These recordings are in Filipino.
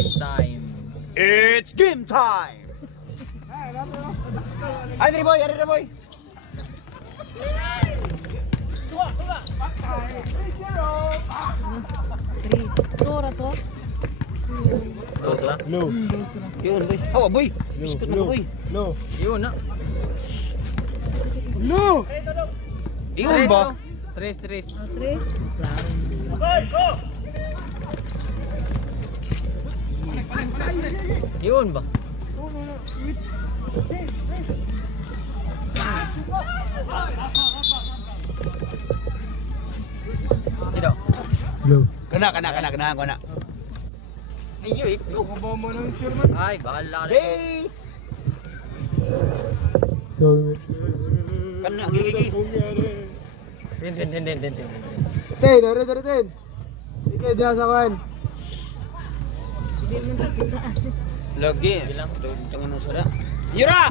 Game time. It's game time! Ay, boy! Ay, boy! Tora to. Dos lah. No. Yun, boy. Hawa, boy! Biskut mo, boy! No. Yun na. No. Yun ba? Tres. Tres. Yun ba? Tidak. No. Kana. Ay, yun. Bawa mo ng Sherman. Ay, bahala rin. Base! So. Kana, gigi. Din. Ten, dari. Sige, diyan sa kan. Lagi. Bilang. Tangan mo sada. Yura!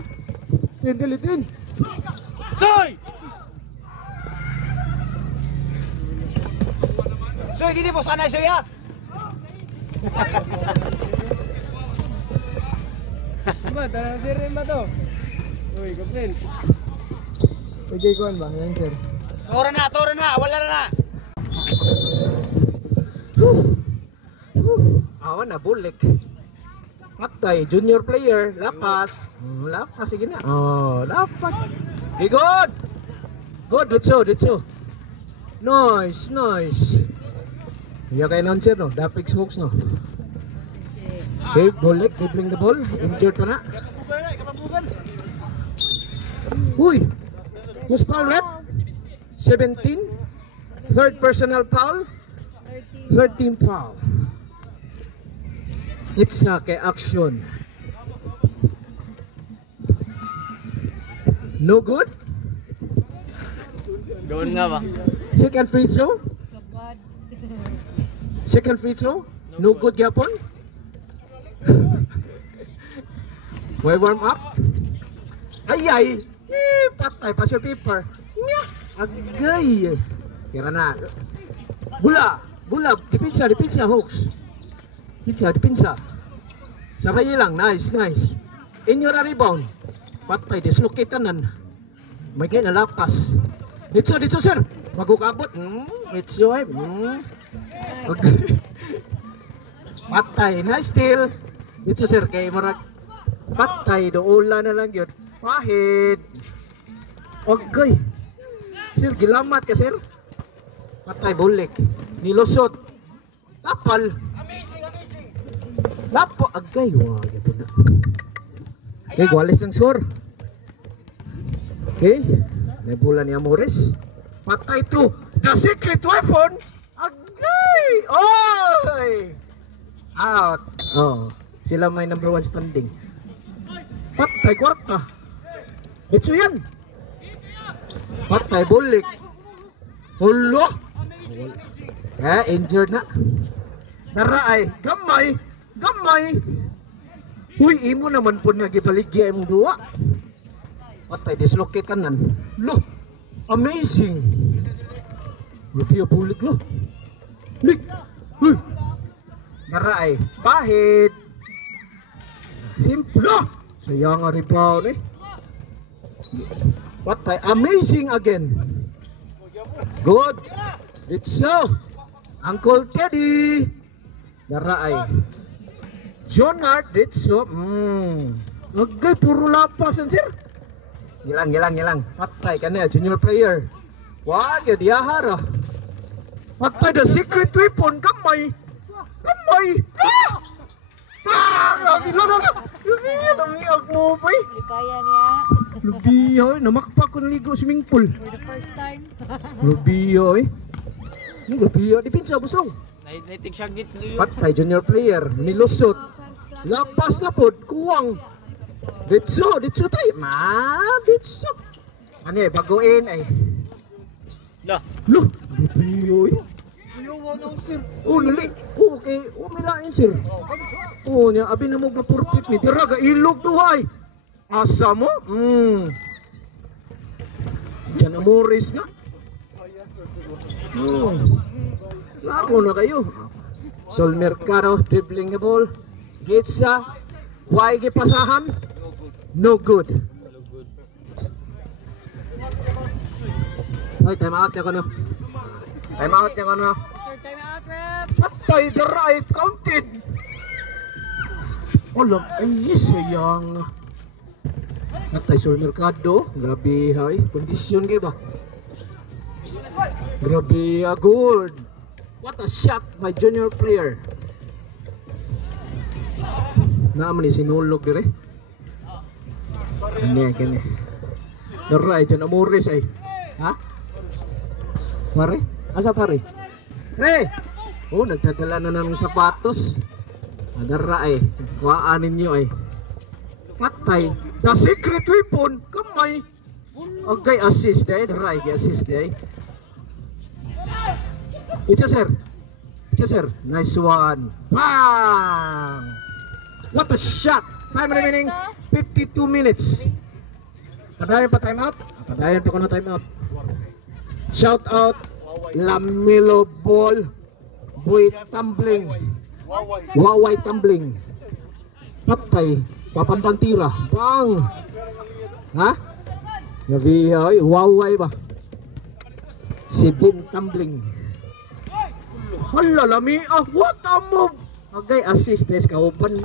Ten. Soy! Soy, dini po sana soy ya. Ba, tanang sir rin ba to? Uy, kapten. Okay, kuhan ba? Yan, sir. Tora na, wala na. Awan na bulik. Matay, junior player, lapas. Lapas sige na. Oh, lapas. Okay, good. Good, ditso. Nice. Iya kay announcer no, Dapix Hawks no. Okay, bulik, dribbling the ball. Injured pa na. Uy. Who's foul rep? 17. Third personal foul. 13 foul. It's kay action. No good. Doon nga ba? Second free throw. No good gyapon. May warm up. Ay. Patay pa siya paper. Agay. Kira na. Bula. Dipinsa Hawks. Dipinsa. Sabay lang. Nice. In your rebound. Patay. Dislocate tanan. May kaya nalapas. Dito sir. Magukabot. Dito Okay. Patay. Nice steal. Dito sir. Kay marag. Patay. Doula na lang yun. Pahid. Okay. Sir, gilamat ka sir. Patay bulik. Nilusot. Tapal. Lapo. Agay. Wah, yapon na. Okay, walis ng score. Okay. Nebula ni Amores. Patay to. The secret weapon. Agay. Oy. Out. Oh. Sila may number 1 standing. Patay kwarta. Betso yan. Patay bulik. Hulo. Injured na. Naraay. Gamay. Uy, imo naman po nagibaligya imong duwa. Patay, dislocate kanan. Lo, amazing. Review bulik lo. Lik. Uy. Naraay. Pahit. Simple. Sayang nga rebound eh. Patay, amazing again. Good. It's so. Uncle Teddy. Naraay. Jonard, it's so. Okay, puro lapasan sir. Gilang. Patay ka na, junior player. Wag, yun, diyahara. Patay, the secret weapon. Kamay. Grabe, lo. Lumiyak mo ba eh. Kaya niya. Lubiyo eh, namakpak ko naligo swimming pool. For the first time. Lubiyo eh. Lubiyo, dipinsa, busong. Naitig siya git. Patay, junior player, nilusot. Lapas na po, kuwang. Ditso tayo. Ditso. Ano eh, baguin ay. Lah. Lo, lubiyo eh. Nali. Okay, milain sir. Niya, abi na mo mapurpit ni. Tiraga, ilog duhay. Asa mo? Diyan Amores na. Lako na kayo. Sol Mercado dribbling the ball. Gitsa. Why gipasahan? No good. Ay, time out niya ko no. Time out niya ko no. Sir, time out, ref. Patay the right counted. Alam, ay sayang. Natay Sir Mercado. Grabe hay. Kondisyon kayo ba? Grabe, good. What a shot by junior player. Naman ni sinulog dire. Kanya. Daray dyan Amores ay. Ha? Pare? Asa pare? Pre! Oh, nagdadala na ng sapatos. Adara ay. Kuhaanin nyo ay. Patay. The secret weapon. Kamay. Okay, assist ay. Daray, assist ay. It's sir. Nice one. Bang! What a shot! Time remaining 52 minutes. Padayon pa time out? Padayon pa ko na time out. Shout out Lamelo Ball. Boy tumbling. Waway tumbling. Patay. Papandang tira. Bang! Ha? Nabihay. Waway ba? Si Bin tumbling. Hala lami. What a move! Okay, assist des kauban.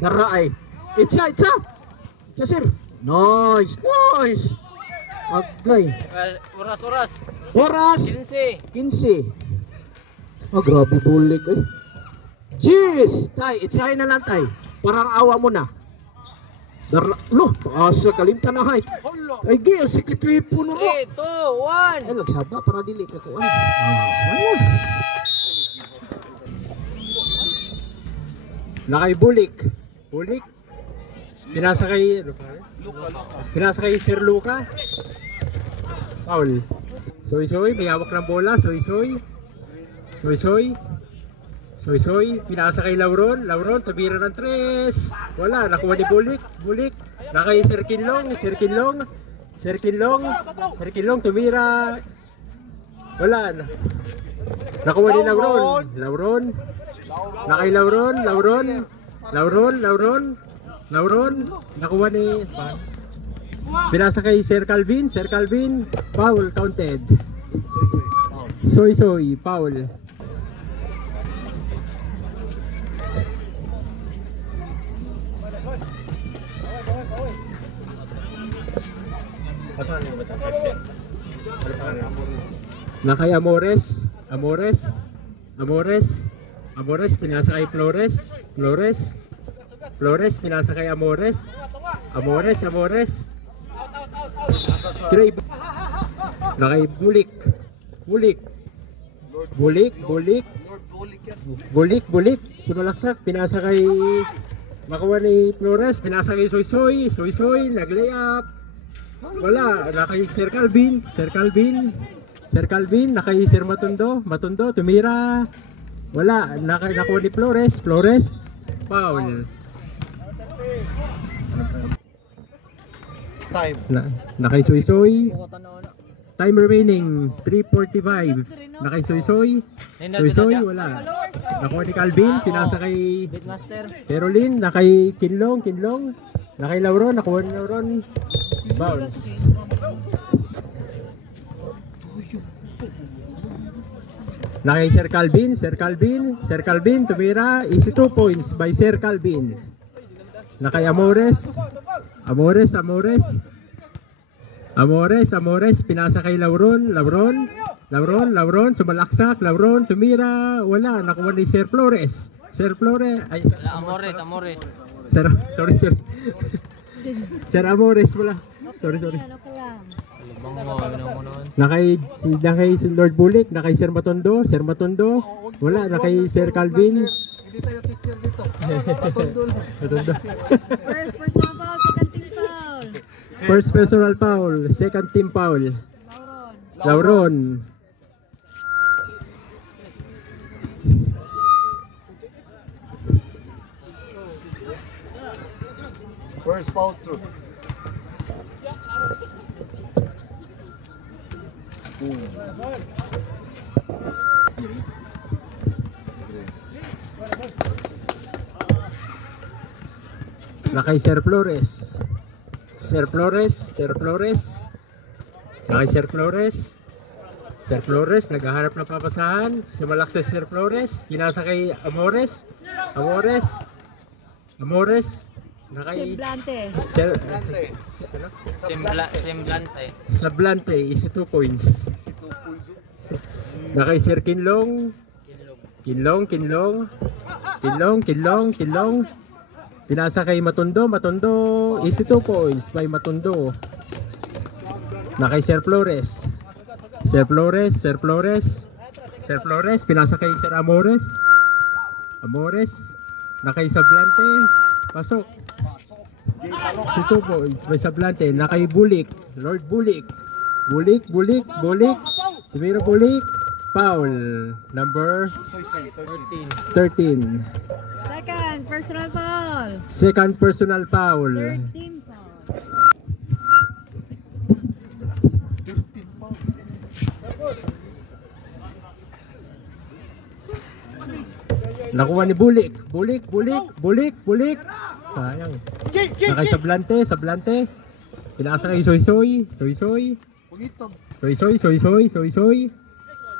Daray. Itcha sir. Nice. Okay. Oras. 15. Oh, grabe bulik eh. Jeez! Tay, itchay na lang tay. Parang awa mo na. Loh, asa kalimtan na hay. Ay, gaya, sikitoy puno mo. 3, 2, 1. Ay, nagsaba para dili ka kuan. Nakay Bulik. Pinasa kay Sir Luca. Foul. Soy, may hawak ng bola. Soy. Pinasa kay Lauron, tabira ng 3. Wala, nakuha ni Bulik. Nakay Sir Kinlong, tumira. Wala. Nakuha ni Lauron. Nakay Lauron. Nakuha ni pinasa kay Sir Calvin. Foul counted. Soy, foul. Nakay Amores, pinasa kay Flores, pinasa kay Amores. Trey. Nakay Bulik. Sumalaksak, pinasa kay makuha ni Flores, pinasa kay Soy, nag-lay up. Wala, nakay Sir Calvin, nakay Sir Matondo, tumira. Wala, nakuha ni Flores, foul. Time. Nakay Soy. Time remaining 3:45. Nakay Soy, wala. Nakuha ni Calvin, pinasa kay Beatmaster. Caroline, nakay Kinlong. Nakay Lauron, nakuha ni Lauron. Bounce. Nakay Sir Calvin, tumira. Easy 2 points by Sir Calvin. Nakay Amores, pinasa kay Lauron, sumalaksak, tumira. Wala, nakuha ni Sir Flores, ay Amores. sorry. Sir Amores wala. Sorry. Ano ka lang? Nakay si Lord Bulik, nakay Sir Matondo. Wala, nakay Sir Calvin. Hindi tayo teacher dito. Matondo. First personal foul, second team foul. First personal foul, second team foul. Lauron. First foul through. Nakay Sir Flores. Sir Flores. Nakay Sir Flores. Sir Flores, naghahanap ng papasahan. Sumalak sa Sir Flores. Pinasa kay Amores. Nakay Semblante. Sir, Semblante. Sablante, is 2 points. Nakay Sir Kinlong. Kinlong. Pinasa kay Matondo, is 2 points by Matondo. Nakay Sir Flores. Pinasa kay Sir Amores. Nakay Sablante, pasok. Si 2 points by Sablante. Nakay Bulik, Lord Bulik. Tumira Bulik. Foul. Number 13. Second personal foul. Second personal foul. Third team foul. Nakuha ni Bulik. Sayang. Nakay Sablante. Pinasa kay Soy.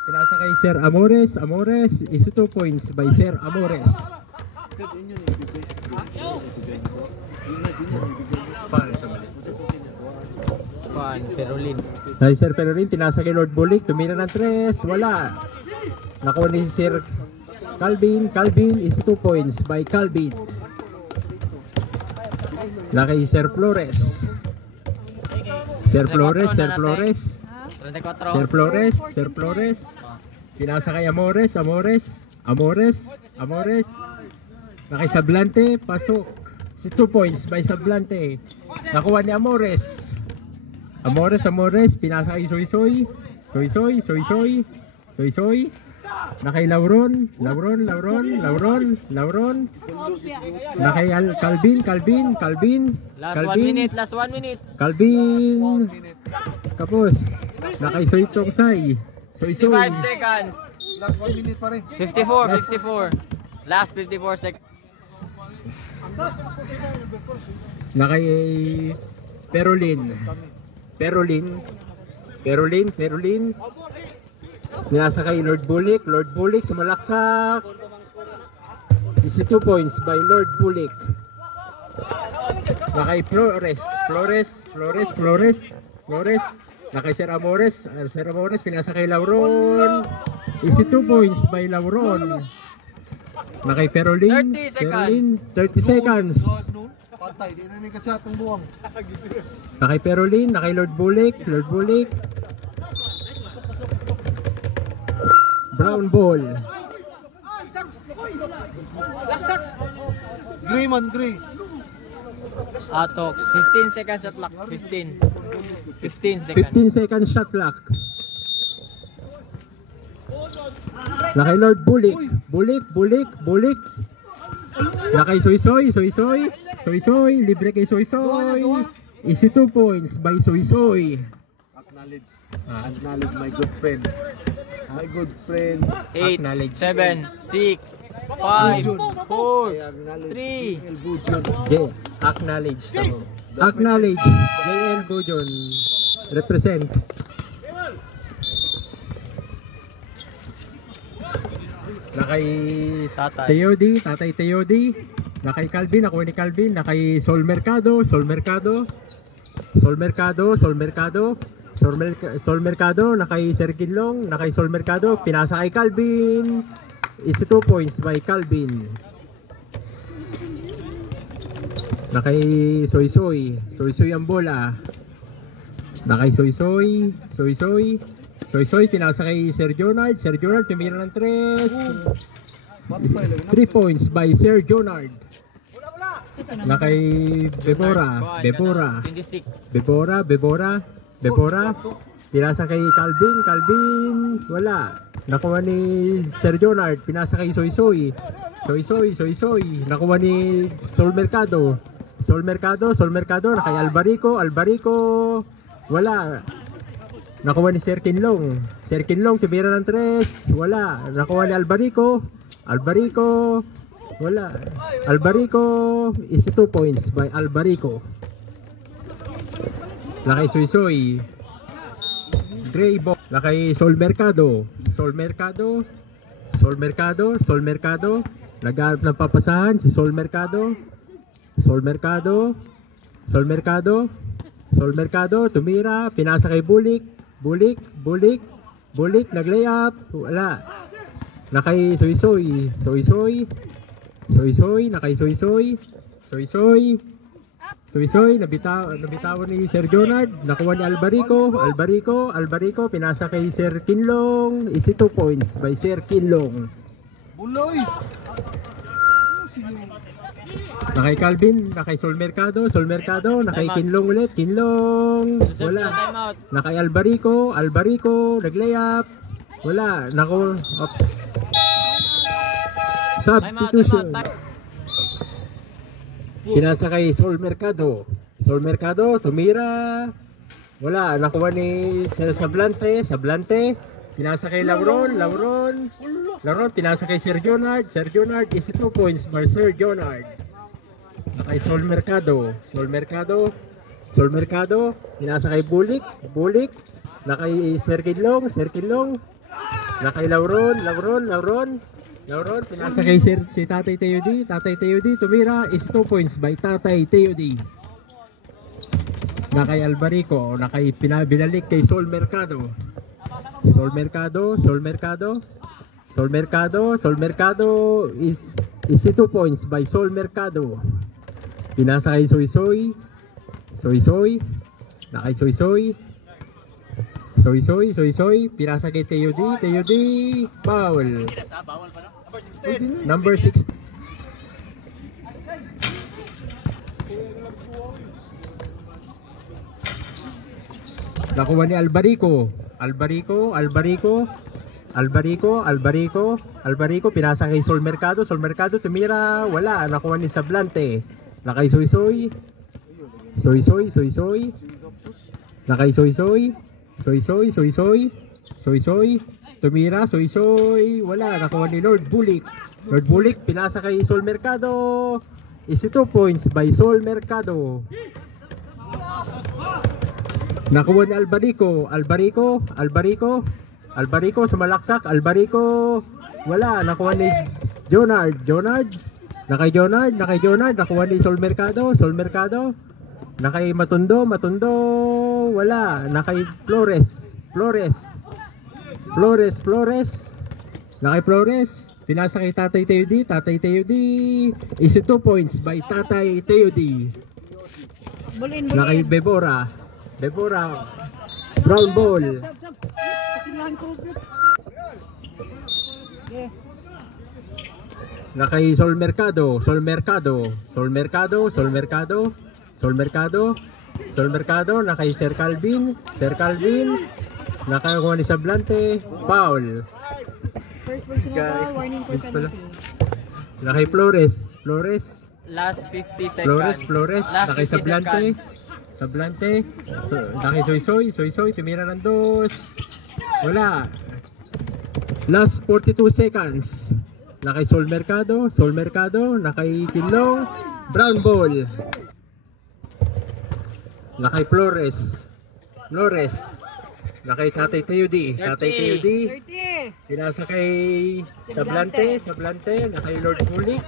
Pinasa kay Sir Amores. Is 2 points by Sir Amores. Ferolin. Dahil Sir Perolin, pinasa kay Lord Bulik. Tumira ng 3. Wala. Nakuha ni Sir Calvin is 2 points by Calvin. Nakay Sir Flores. Sir Flores. Pinasa kay Amores. Nakay Sablante, pasok. Si 2 points by Sablante. Nakuha ni Amores. Pinasa kay Soy. Nakay Lauron. Nakay Calvin. Last 1 minute. Calvin. Kapos. Nakay Soy Tongsay. 55 seconds. Last 1 minute pare. 54. Last 54 seconds. Nakay Perolin. Nasa kay Lord Bulik. Sumalaksak. Is 2 points by Lord Bulik. Nakay Flores. Nakay Sir Amores. Pinasa kay Lauron. Is 2 points by Lauron. Nakay Perolin. 30 seconds. Patay, di na ni kasi atong buwang. Nakay Perolin. Nakay Lord Bulik. Brown ball. Gray. Atox. 15 seconds shot clock. 15 seconds. 15 seconds shot clock. Nakay Lord Bulik. Nakay Soy. Libre kay Soy. Is 2 points by Soy. Acknowledge my good friend. 8, 7, 6, 5, 4, 3. Acknowledge. JL Bujon. Represent. Nakay Tatay Teodi. Nakay Calvin, nakuha ni Calvin. Nakay Sol Mercado. Nakay Sir Kinlong. Nakay Sol Mercado. Pinasa kay Calvin. Is 2 points by Calvin. Nakay Soy ang bola. Nakay Soy. Pinasa kay Sir Jonard. Tumira ng 3 points by Sir Jonard. Nakay Bebora. 26. Bebora. Pinasa kay Calvin. Wala. Nakuha ni Sir Jonard. Pinasa kay Soy. Nakuha ni Sol Mercado. Nakay Albarico. Wala. Nakuha ni Sir Kinlong. Tumira ng 3. Wala. Nakuha ni Albarico. Wala. Albarico is 2 points by Albarico. Lakay Soy-Soy. Gray Box. Lakay Sol Mercado. Sol Mercado. Sol Mercado. Sol Mercado. Naghanap ng papasahan si Sol Mercado. Sol Mercado. Sol Mercado. Sol Mercado. Tumira. Pinasa kay Bulik. Bulik. Bulik. Bulik. Nag-layup. Wala. Nakay Soy-Soy. Soy-Soy. Soy-Soy. Nakay Soy-Soy. Soy-Soy. Soy-Soy. Nabitawan ni Sir Jonard. Nakuha ni Albarico. Albarico. Albarico. Pinasa kay Sir Kinlong. Is 2 points by Sir Kinlong. Buloy! Nakay Calvin. Nakay Sol Mercado. Sol Mercado. Nakay Kinlong ulit. Kinlong. Susunod na Wala. timeout. Nakay Albarico. Albarico. Nag-layup. Wala. Naku. Substitution. Sinasakay Sol Mercado. Sol Mercado, tumira. Wala, nakuha ni Sir Sablante. Sablante. Pinasakay Lauron. Lauron. Lauron, pinasakay Sir Jonard. Sir Jonard is 2 points by Sir Jonard. Nakay Sol Mercado. Sol Mercado. Sol Mercado. Pinasakay Bulik. Bulik. Nakay Sir Kinlong. Sir Kinlong. Nakay Lauron. Lauron. Lauron. Lauron, pinasa kay Sir si Tatay Teody. Tatay Teody, tumira is 2 points by Tatay Teody. Nakay Albarico, nakay binalik kay Sol Mercado. Sol Mercado, Sol Mercado. Sol Mercado, Sol Mercado is 2 points by Sol Mercado. Pinasa kay Soy-Soy. Soy-Soy. Nakay Soy-Soy. Soy-Soy, Soy-Soy. Pinasa kay Teody. Teody, foul. Number 6. Nakuha ni Albarico. Albarico, Albarico. Albarico, Albarico. Albarico, pinasa kay Sol Mercado. Sol Mercado, tumira. Wala. Nakuha ni Sablante. Nakay Soy-Soy. Soy-Soy, Soy-Soy. Nakay Soy-Soy. Soy-Soy, Soy-Soy. Soy-Soy. Tumira, Soy-Soy. Wala, nakuha ni Lord Bulik. Lord Bulik, pinasa kay Sol Mercado. Is 2 points by Sol Mercado. Nakuha ni Albarico. Albarico, Albarico. Albarico, sumalaksak. Albarico. Wala, nakuha ni Jonard. Jonard. Nakay Jonard, nakay Jonard. Nakuha ni Sol Mercado. Sol Mercado. Nakay Matundo. Matundo. Wala, nakay Flores. Flores. Flores, Flores. Nakay Flores. Pinasa kay Tatay Teody. Tatay Teody is 2 points by Tatay Teody. Nakay Bebora. Bebora. Brown ball. Nakay Sol Mercado. Sol Mercado. Sol Mercado. Sol Mercado. Sol Mercado. Sol Mercado. Nakay Sir Calvin. Sir Calvin. Nakakuha ni Sablante, foul. First personal foul, warning for penalty. Nakay Flores, Flores. Last 50 seconds. Flores, Flores. Last Nakay 50 Sablante. seconds. Sablante. Nakay Soy-Soy, Soy-Soy. Tumira ng 2. Wala. Last 42 seconds. Nakay Sol Mercado, Sol Mercado. Nakay Kinlong. Brown ball. Nakay Flores. Flores. Nakay Tatay Teody. Tatay Teody. 30. Pinasa kay Sablante. Sablante. Nakay Lord Bulik.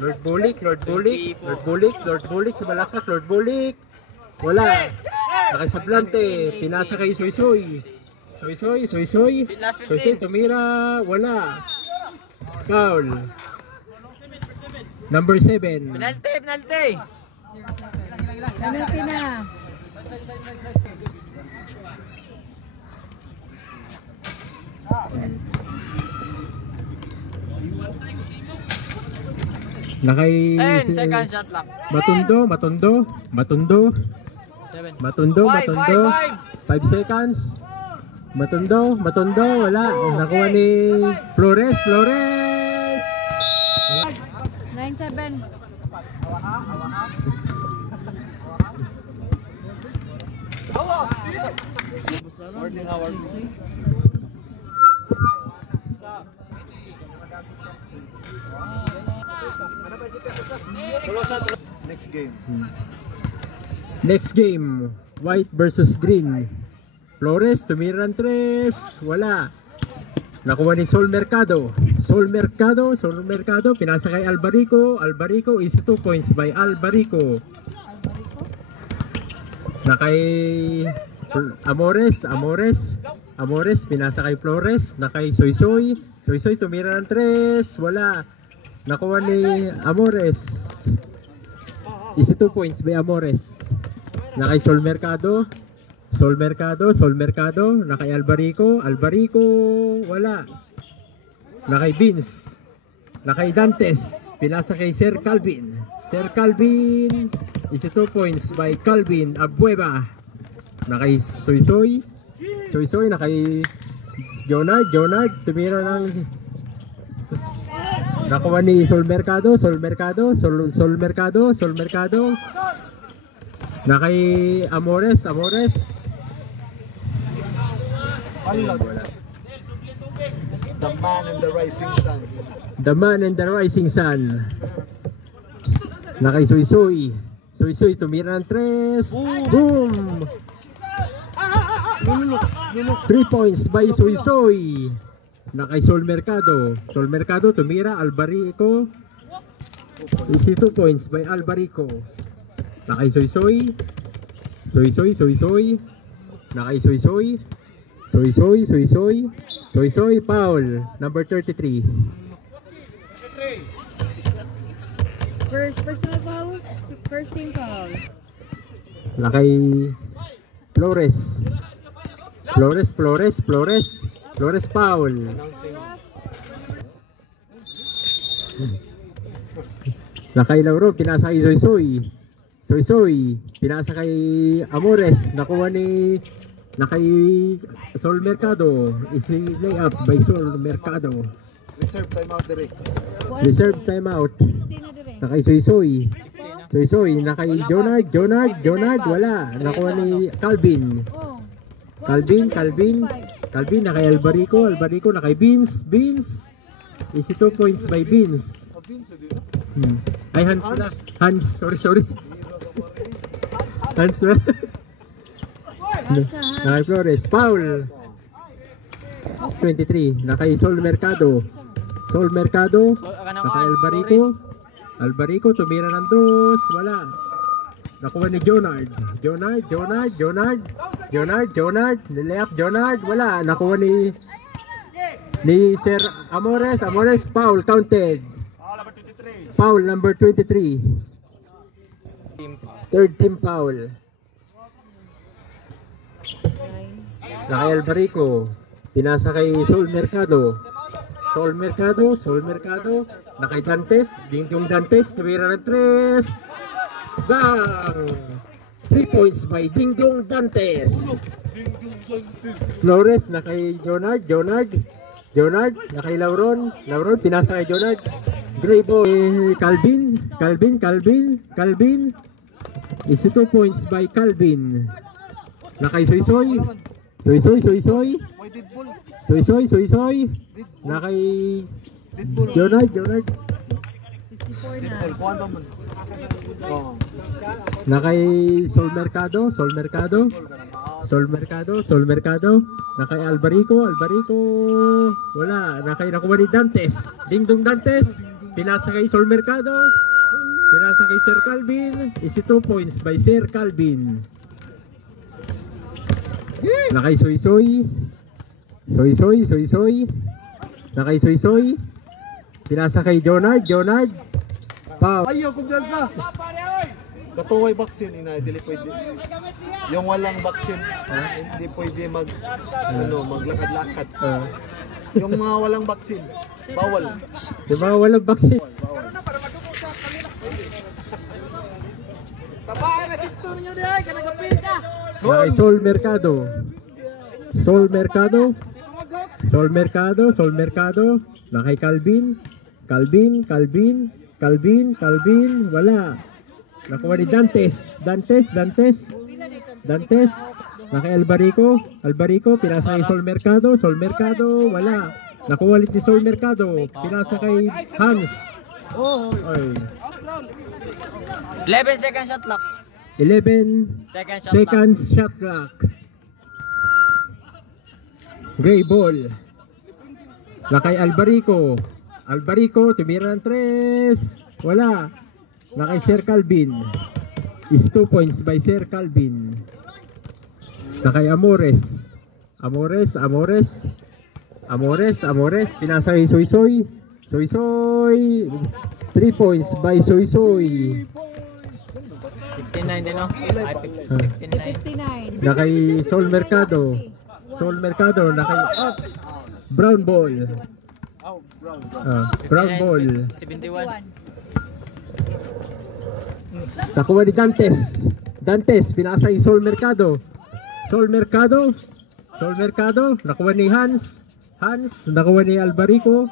Lord Bulik. Lord Bulik. Lord Bulik. Lord Bulik. Sumalaksak. Lord Bulik. Wala. Nakay Sablante. Pinasa kay Soy-Soy. Soy-Soy. Soy-Soy. Soy-Soy. Tumira. Wala. Foul. Number 7. Penalty, penalty. Penalty na. Nakay 10 seconds shot clock. Matundo, Matundo, Matundo, 7. Matundo, 5, Matundo. 5 seconds. Matundo, Matundo, wala. Nakuha ni Flores, Flores. 9-7. Next game. Next game, white versus green. Flores, tumira ng 3, wala. Nakuha ni Sol Mercado. Sol Mercado, pinasa kay Albarico. Albarico is 2 points by Albarico. Na kay Amores, pinasa kay Flores. Na kay Soy, tumira ng 3, wala. Nakuha ni Amores. Is 2 points by Amores. Na kay Sol Mercado, na kay Albarico, wala. Na kay Vince, na kay Dantes, pinasa kay Sir Calvin, is 2 points by Calvin Abueva. Na kay Soy, na kay Jonard, tumira ng nakuha ni Sol Mercado, na kay Amores, Palag. The man and the rising sun. Na kay Soy, tumira ng 3, boom! 3 points by Soy. Na kay Sol Mercado, tumira, Albarico, is 2 points by Albarico. Na kay Soy, na kay Soy, foul, number 33. First personal foul, first team foul. Na kay Flores, foul. Na kay Lauro, pinasa kay Soy, pinasa kay Amores, nakuha ni na kay Sol Mercado, is layup by Sol Mercado. Reserve timeout direct. Reserve timeout. Na kay Soy, na kay Jonard, wala. Nakuha ni Calvin, na kay Albarico, na kay Vince, is 2 points by Vince. Ay, Hans, sorry. Hans, na kay Flores, foul. 23, na kay Sol Mercado, na kay Albarico, tumira ng 2, wala. Nakuha ni Jonard, nilayap Jonard, wala. Nakuha ni Sir Amores, foul, counted. Foul number 23. Third team foul. Na kay Albarico, pinasa kay Sol Mercado, na kay Dantes, Dantes, tumira ng 3, bang! 3 points by Dingyong Dantes. Flores, na kay Jonard, na kay Lauron, pinasa kay Jonard. Gray boy, Calvin, is 2 points by Calvin. Na kay Soy, na kay Jonard, 54 na. na kay Sol Mercado, na kay Albarico, wala. Na kay nakuha ni Dantes, Dantes, pinasa kay Sol Mercado, pinasa kay Sir Calvin, is 2 points by Sir Calvin. Na kay Soy, na kay Soy, pinasa kay Jonard, foul. Ayaw kung dyan sa. Katuway vaccine, dili pwede. Yung walang vaccine, hindi pwede maglakad-lakad. Yung mga walang vaccine, bawal. Diba walang vaccine? Na kay Sol Mercado, na kay Calvin, wala. Nakuha ni Dantes, na kay Albarico, pinasa kay Sol Mercado, wala. Nakuha ulit ni Sol Mercado. Pinasa kay Hans. Ay. 11 second shot clock. 11 Second shot clock. seconds shot clock. Gray ball. Nakay Albarico. Albarico, tumira ng 3. Wala. Nakay Sir Calvin. Is 2 points by Sir Calvin. Nakay Amores. Amores. Pinasa kay Soy Soy. 3 points by Soy Soy. 69 din, no? Ay, 69. 59. Nakay Sol Mercado. Nakay Brown ball. Brown ball. 71. Nakuha ni Dantes, pinasa kay Sol Mercado. Nakuha ni Hans, nakuha ni Albarico.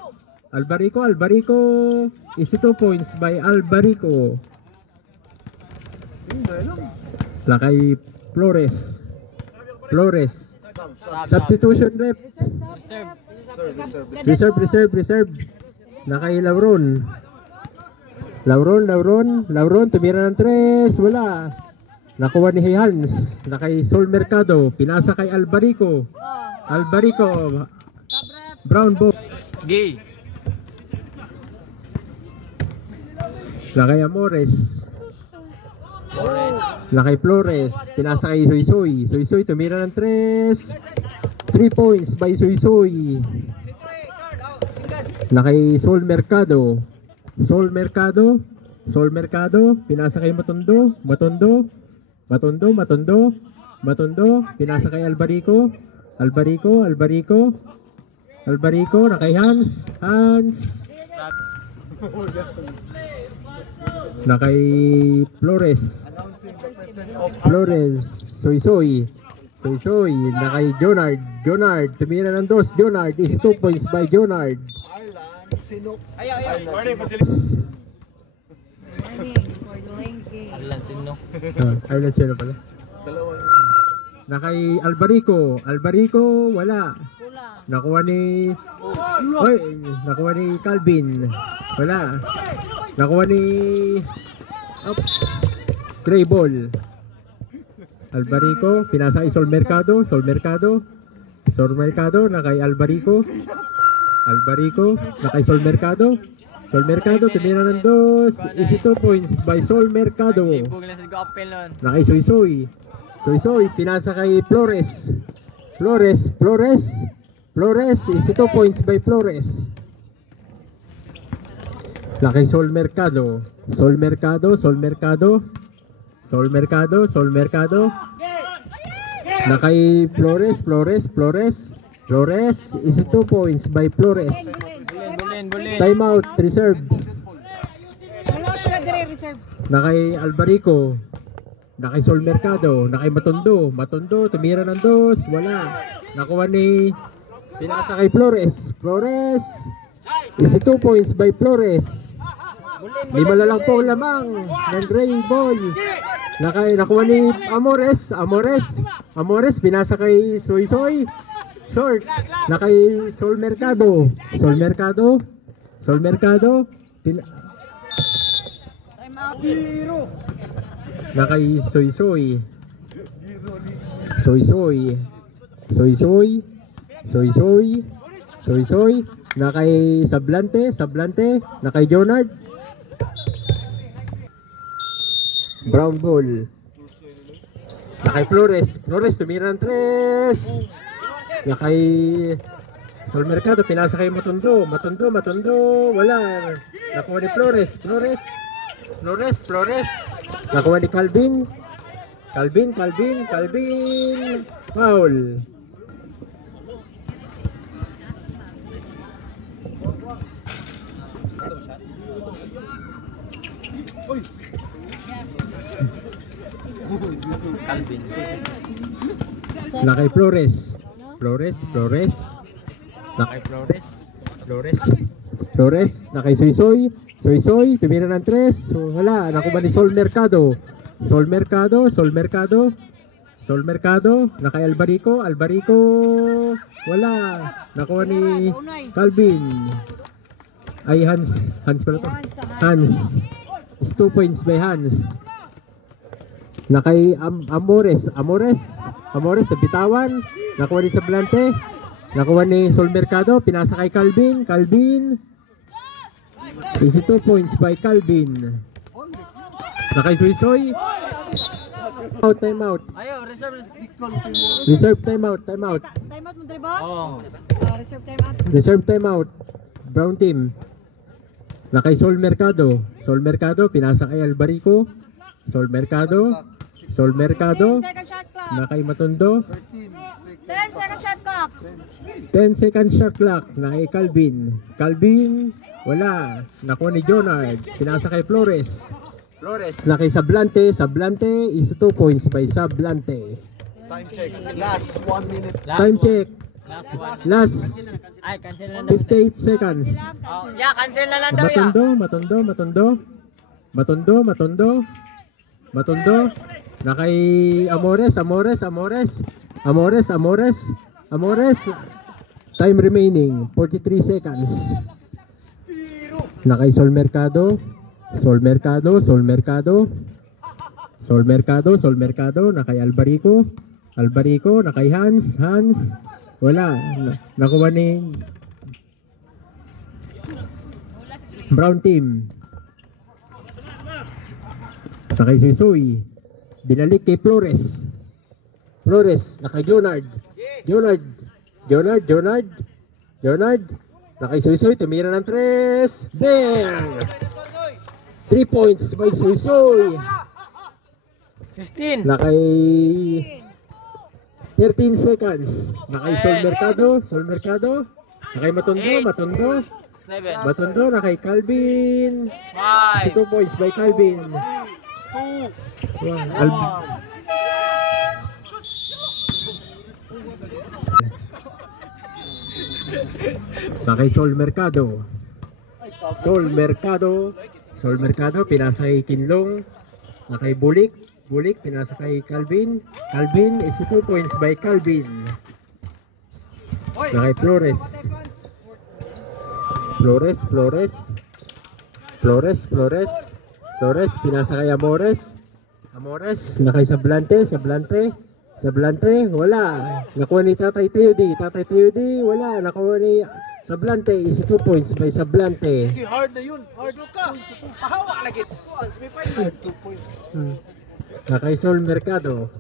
Is 2 points by Albarico. Nakay Flores. Substitution rep. Reserve. Nakay Lauron, tumira ng 3. Wala. Nakuha ni Hans. Nakay Sol Mercado. Pinasa kay Albarico. Brown ball. Gay. Nakay Amores. Nakay Flores. Pinasa kay Soy Soy. Tumira ng 3. 3 points by Soy Soy. Nakay Sol Mercado. Pinasa kay Matondo. Pinasa kay Albarico. Nakay Hans. Nakay Flores. Soy Soy. Nakay Jonard. Tumira ng 2. Jonard is 2 points by Jonard. Sinok. Morning for the lane game. Arlan Sino. Silent zero pala. Dalawa yun. Nakay Albarico, wala. Nakuha ni Calvin. Wala. Nakuha ni Gray ball. Albarico, pinasa kay Sol Mercado, nakay Albarico, nakay Sol Mercado, tumira ng 2, is 2 points by Sol Mercado. Ibog lang sa go apel nun. Nakay Soy, pinasa kay Flores, is 2 points by Flores. Nakay Sol Mercado. Nakay Flores is 2 points by Flores. Bulin. Timeout reserve. Wala sila dire reserve. Nakay Albarico. Nakay Sol Mercado. Nakay Matondo, tumira ng 2, wala. Nakuha ni pinasa kay Flores is 2 points by Flores. 5 na lang po lamang ng Gray ball. Nakuha ni Amores, pinasa kay Soy short. Nakay Sol Mercado, nakay Soy, nakay Sablante, nakay Jonard. Brown ball. Nakay Flores tumira ng 3. Nakay Sol Mercado, pinasa kay Matondo, wala. Nakuha ni Flores. Nakuha ni Calvin. Foul. Calvin. Nakay Flores. Nakay Flores. Nakay Soy, tumira ng 3. Wala. Nakuha ni Sol Mercado. Sol Mercado, nakay Albarico, Albarico, wala. Nakuha ni Calvin. Ay, Hans pala to. Hans. It's 2 points by Hans. Nakay Amores, nabitawan. Nakuha ni Sablante. Nakuha ni Sol Mercado, pinasa kay Calvin. Calvin. Easy 2 points by Calvin. Nakay Suisoy. Time out. Ayo, reserve. Reserve time out. Time out mo, dre boss? Oo. Reserve time out. Reserve time out. Brown team. Nakay Sol Mercado. Sol Mercado, pinasa kay Albarico. Sol Mercado. 10 second shot clock. Nakay Matondo. 10 second shot clock. 10 second shot clock. Nakay Calvin. Calvin, wala. Nakuha ni Jonard. Pinasa kay Flores. Nakay Sablante. Sablante is 2 points by Sablante. Time check. Last 1 minute. Time check. Last Ay, cancel na daw. 58 seconds. Oh, yeah, cancel na lang daw ya. Matondo. Nakay Amores. Time remaining 43 seconds. Nakay Sol Mercado. Nakay Albarico, nakay Hans. Wala. Nakuha ni Brown team. Nakay Suisoy. Binalik kay Flores. Nakay Jonard. Nakay Suisoy, tumira ng 3. Bang! 3 points by Suisoy. 15. Nakay 13 seconds. Nakay Sol Mercado. Nakay Matondo. 7. Matondo, nakay Calvin. 5. 2 points by Calvin. 2. Nakay Sol Mercado. Pinasa kay Kinlong. Nakay Bulik, pinasa kay Calvin. Calvin is 2 points by Calvin. Nakay Flores, pinasa kay Amores. Nakay Sablante, wala. Nakuha ni Tatay Teody, wala. Nakuha ni Sablante is 2 points by Sablante. Si hard na yun. Hard. Pahawa lagi. 2 points. Nakay Sol Mercado,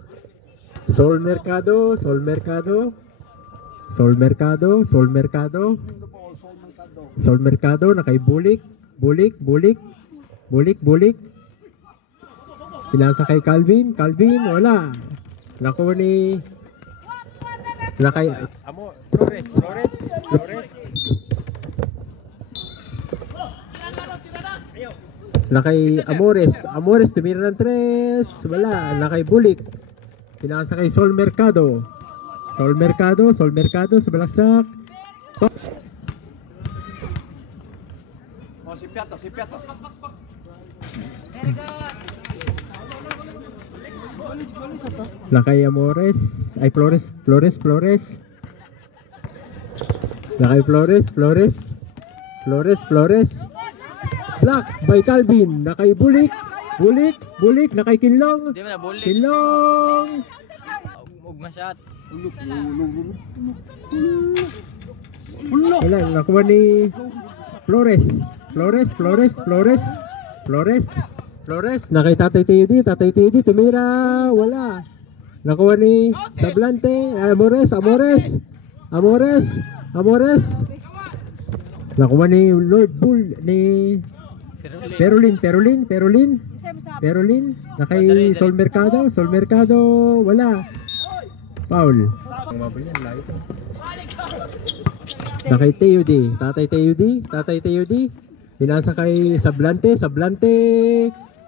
nakay Bulik. Pinasa kay Calvin, wala. Nakuha ni nakay Flores. Nakay Amores, tumira ng 3. Wala. Nakay Bulik. Pinasa kay Sol Mercado sa balaksak. Si Piato. Very good. Nakay Amores. Ay, Flores. Nakay Flores. Block by Calvin. Nakay Bulik. Nakay Kinlong. Di mo na bully. Kinlong. Huwag masyat. Wala. Nakuha ni Flores. Nakay Tatay Teody. Tumira. Wala. Nakuha ni Sablante. Amores. Nakuha ni Lord Bull ni Perolin. Nakay Sol Mercado. Wala. Foul. Nakay Teody. Tatay Teody. Pinasa kay Sablante.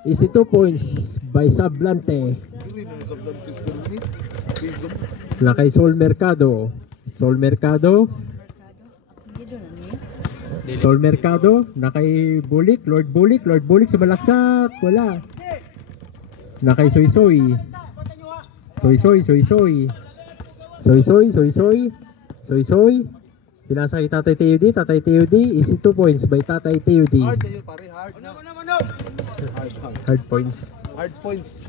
Is 2 points by Sablante. Nakay Sol Mercado. Nakay Bulik. Lord Bulik sa balaksak. Wala. Nakay Suisoy. Soy Soy, Soy Soy. Soy Soy, Soy Soy. Soy Soy. Pinasa kay Tatay TUD, Tatay TUD. Easy 2 points by Tatay TUD. Hard na yun pare, hard. Hard points. Hard points.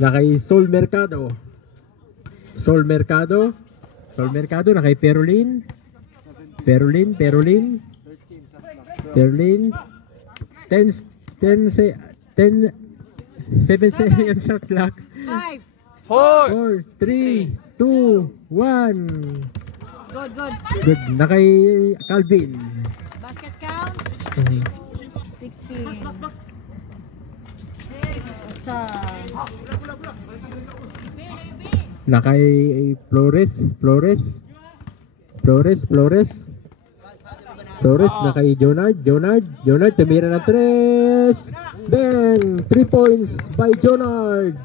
Na kay Sol Mercado. Sol Mercado. Sol Mercado na kay Perolin. Perolin, Perolin. Perolin. 10 7 seconds shot clock. 5. 4, 3, 2, 1. Good, good. Good. Na kay Calvin. Basket count. 16. Sa. Na kay Flores. Flores. Flores, Flores. Flores na kay Jonard. Jonard. Jonard tumira ng 3. Ben, 3 points by Jonard.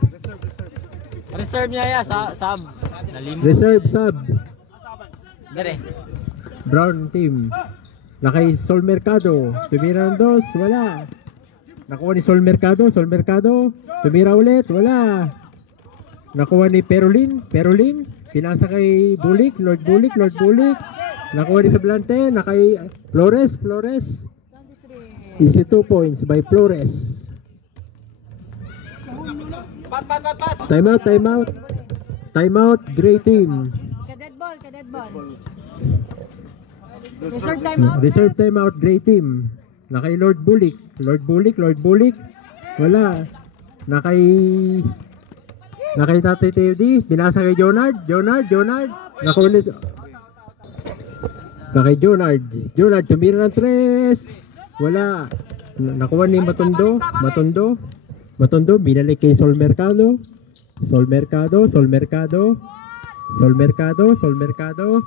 Reserve niya ya sa sub. Nalimot. Reserve sub. Dire. Brown team. Na kay Sol Mercado. Tumira ng 2. Wala. Nakuha ni Sol Mercado. Sol Mercado. Tumira ulit. Wala. Nakuha ni Perolin. Perolin. Pinasa kay Bulik. Lord Bulik. Lord Bulik. Nakuha ni Sablante. Na kay Flores. Flores. Easy 2 points by Flores. Time out. Time out. Time out. Gray team. Cadet ball, cadet ball. Reserve timeout. Reserve timeout, Gray team. Na kay Lord Bulik. Lord Bulik, Lord Bulik. Wala. Na kay Tatay TUD. Binasa kay Jonard. Jonard, Jonard. Nakuha ni na kay Jonard. Jonard, tumira ng 3. Wala. Nakuha ni Matondo. Matondo. Matondo, binalik kay Sol Mercado. Sol Mercado, Sol Mercado. Sol Mercado, Sol Mercado.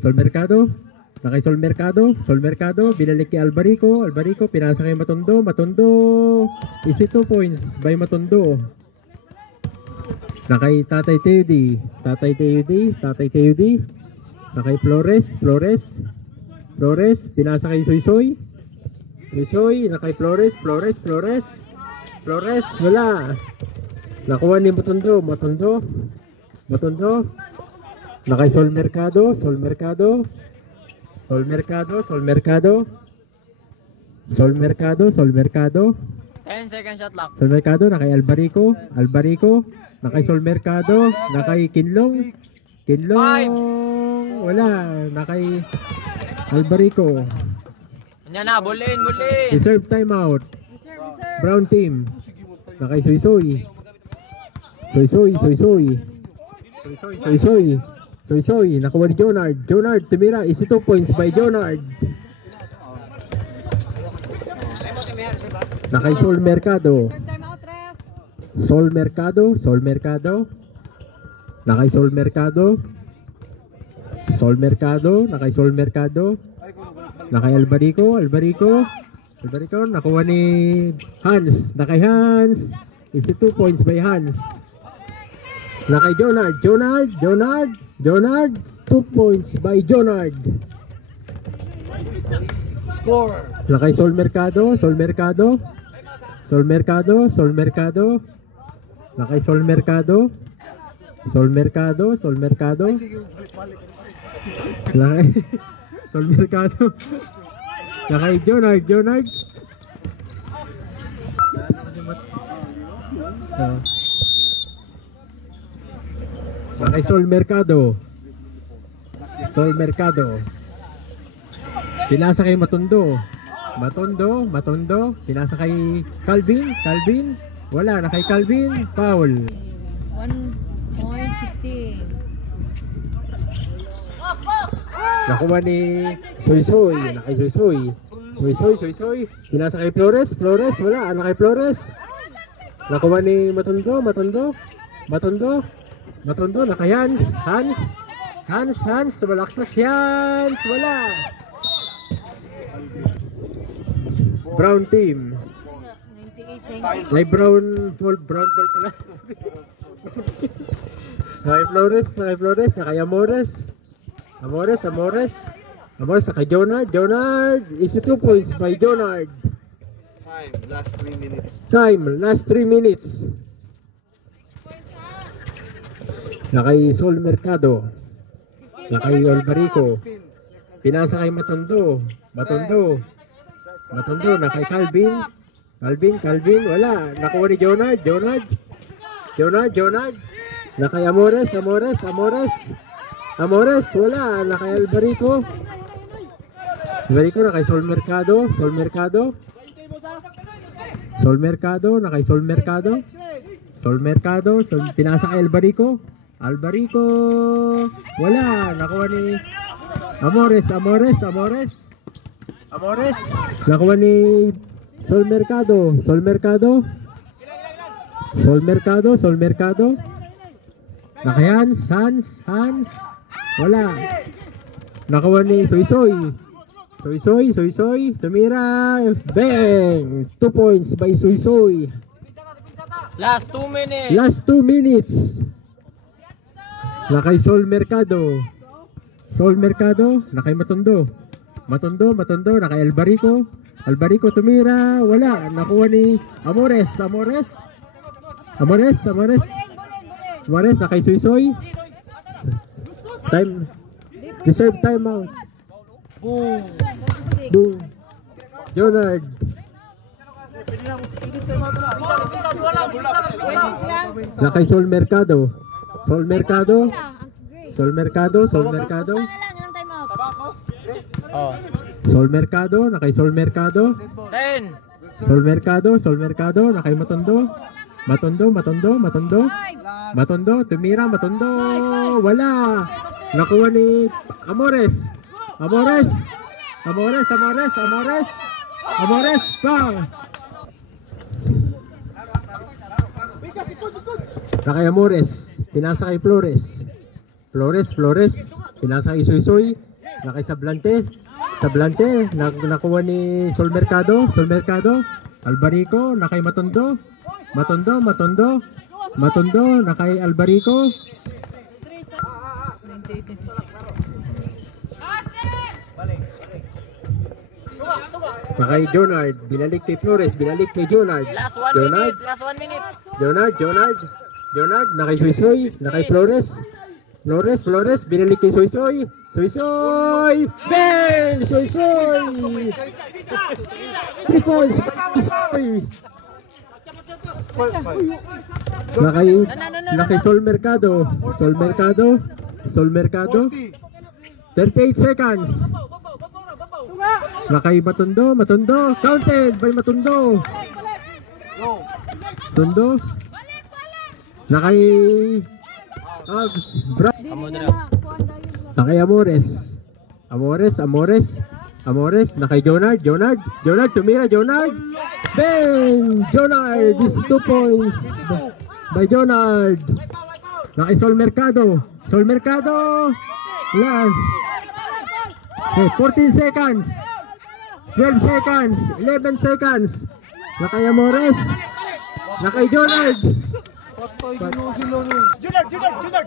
Sol Mercado. Na kay Sol Mercado. Sol Mercado, binalik kay Albarico. Albarico, pinasa kay Matondo. Matondo. Easy 2 points by Matondo. Na kay Tatay TUD. Tatay TUD. Tatay TUD. Na kay Flores. Flores. Flores, pinasa kay Soy Soy. Soy Soy, na kay Flores. Flores. Flores. Flores, wala. Nakuha ni Matondo. Matondo. Matondo. Na kay Sol Mercado. Sol Mercado. Sol Mercado. Sol Mercado. Sol Mercado. Sol Mercado. 10 second shot lock. Sol Mercado, na kay Albarico. Albarico. Na kay Sol Mercado. Na kay Kinlong. Kinlong. Wala. Na kay Albarico. Yan na, bulin, bulin. Reserve timeout. Reserve, reserve. Brown team. Na kay Soy Soy. Soy Soy, Soy Soy. Soy Soy. Soy Soy. Nakuha ni Jonard. Jonard, tumira. Easy 2 points by Jonard. Na kay Sol Mercado. Reserve timeout, ref. Sol Mercado. Sol Mercado. Na kay Sol Mercado. Sol Mercado. Na kay Sol Mercado. Na kay Albarico. Albarico. Albarico. Nakuha ni Hans. Na kay Hans. Easy 2 points by Hans. Na kay Jonard. Jonard. Jonard. Jonard. 2 points by Jonard. Score. Na kay Sol Mercado. Sol Mercado. Sol Mercado. Sol Mercado. Na kay Sol Mercado. Sol Mercado. Sol Mercado. Na kay Sol Mercado. Na kay Jonard. Jonard. Na kay Sol Mercado. Sol Mercado. Pinasa kay Matondo. Matondo. Matondo. Pinasa kay Calvin. Calvin. Wala. Na kay Calvin. Foul. 1.16. Nakuha ni Soy Soy. Na kay Soy Soy. Soy Soy. Soy Soy. Pinasa kay Flores. Flores. Wala. Na kay Flores. Nakuha ni Matondo. Matondo. Matondo. Matondo. Na kay Hans. Hans. Hans. Hans. Tumalaksak si Hans. Wala. Brown team. 98. May brown ball pala. Nakay Flores, nakay Flores, nakay Amores. Amores, Amores. Amores, nakay Jonard. Jonard, easy 2 points by Jonard. Time, last 3 minutes. Time, last 3 minutes. Nakay Sol Mercado. Nakay Albarico. Pinasa kay Matondo. Matondo. Nakay Calvin. Calvin. Wala. Nakuha ni Jonard. Nakay Amores. Wala. Nakay Albarico. Nakay Sol Mercado. Nakay Sol Mercado. Pinasa kay Albarico. Wala. Nakuha ni Amores. Nakuha ni Sol Mercado. Nakay Hans. Wala. Nakuha ni Soysoy. Tumira. Bang! 2 points by Soysoy. Last 2 minutes. Last 2 minutes. Nakay Sol Mercado. Nakay Matondo. Nakay Albarico tumira. Wala. Nakuha ni Amores. Nakay Soysoy. Time. Reserve time out. Boom. Jonard. Nakay Sol Mercado. Oh. Nakay Sol Mercado. 10. Sol Mercado. Nakay Matondo. Tumira. Wala. Nakuha ni Amores. Pa. Nakay Amores. Pinasa kay Flores. Pinasa kay Soysoy. Nakay Sablante. Nakuha ni Sol Mercado. Albarico. Nakay Matondo. Nakay Albarico. 98-86. Nakay Jonard. Binalik kay Flores. Jonard. Last 1 minute. Jonard. Nakay Soysoy. Nakay Flores. Binalik kay Soysoy. Bang! Soysoy! 3 points. Soysoy. Nakay Sol Mercado. 38 seconds. Nakay Matondo. Counted by Matondo. Nakay Nakay Amores. Nakay Jonard. Tumira. Bang! Jonard is 2 points by Jonard. Nakay Sol Mercado. Lang. Okay, 14 seconds. 12 seconds. 11 seconds. Nakay Amores. Nakay Jonard.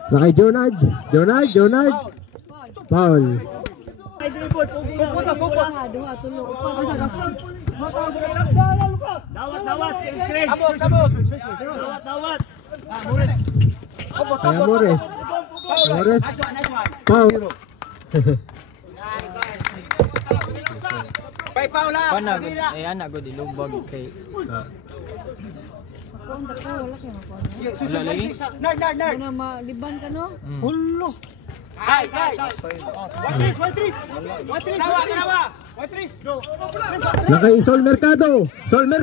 Nakay Jonard. Foul. Amores. Foul. Panag. Anak ko dilubag kay. Wala lagi. Muna maliban ka no? Nakay Sol Mercado. Wala.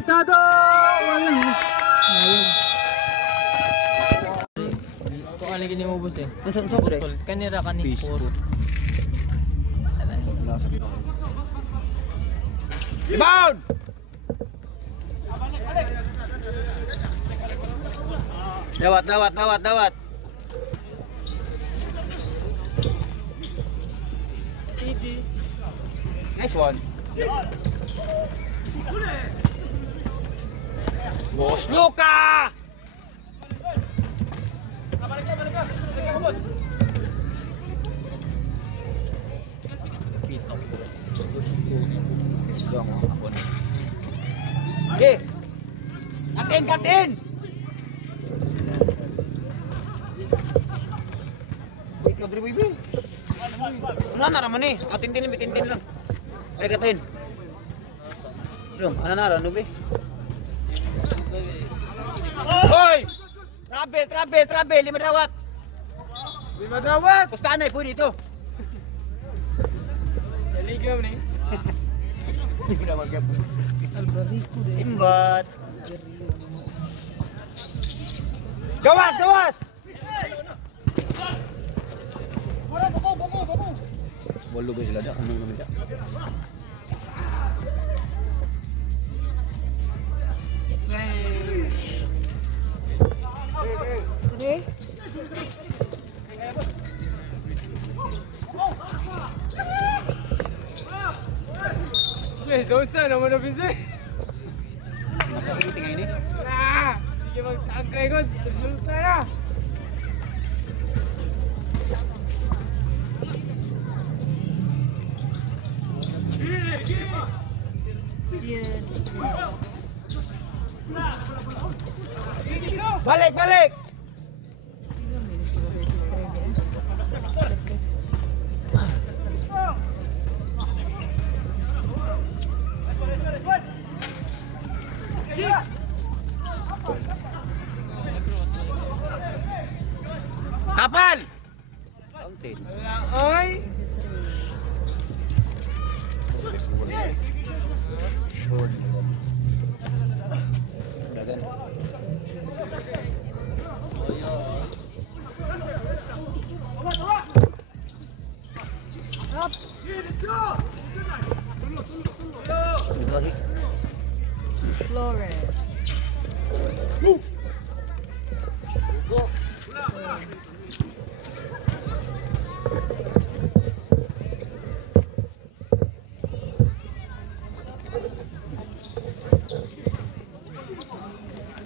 Kung ano gini mo boss eh. Kanira kanin post. Rebound! Dawat. Nice one. Bos Luka! Okay. Katin! diri bibi. Ano na naman eh? Atintin lang. Ay katin. Dong, ano na ano be? Hoy! Travel, 5 dawat. 5 dawat. Pustahan na pwede ito. Ligaw ni. Hindi na magyapon. Imbat. Gawas! Bolo ba sila dak? Anong naman dak? Okay. Guys, don't say naman na pinsan. Nakakiti ngayon eh. Sige magtangkay ko. Resulta na. Balik! Kapal! Fountain. Oy! Dagan. Flores.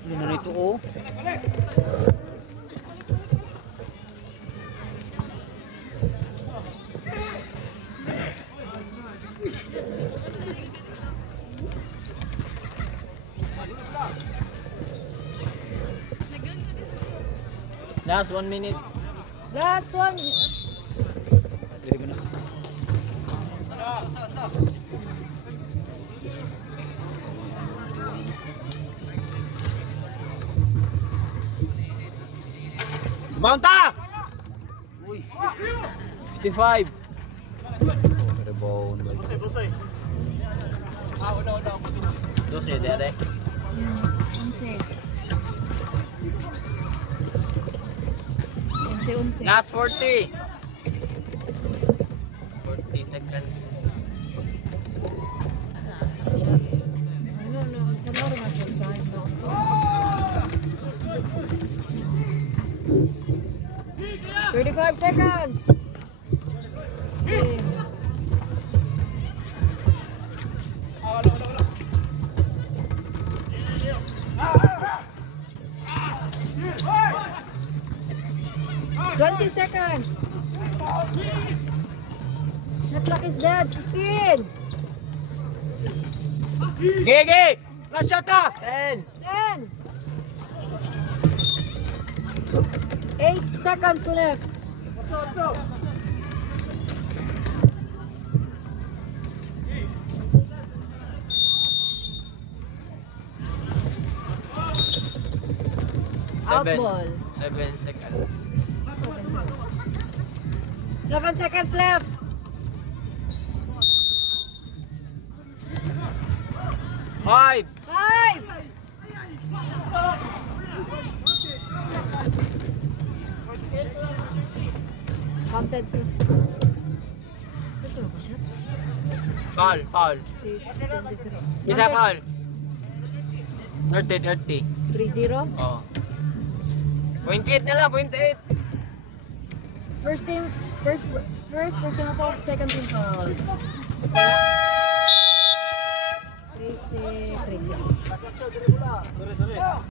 Ano na ito oh? Last 1 minute. Last one. Pwede ko na. Mounta! 55. Rebound. 12 dere. 11. Last 40. 40 seconds. No, not much time. No. 35 seconds. Okay. Twenty seconds. Shot clock is dead. 15. Gigi! Last shot ka! 10. 10. 8 seconds left. Out ball. 7 seconds. 7 seconds left. Five. 5. Counted. Foul. Isa foul. 30. 3-0. Oh. 0.8 na lang, 0.8. First team foul, second team foul. 3-6.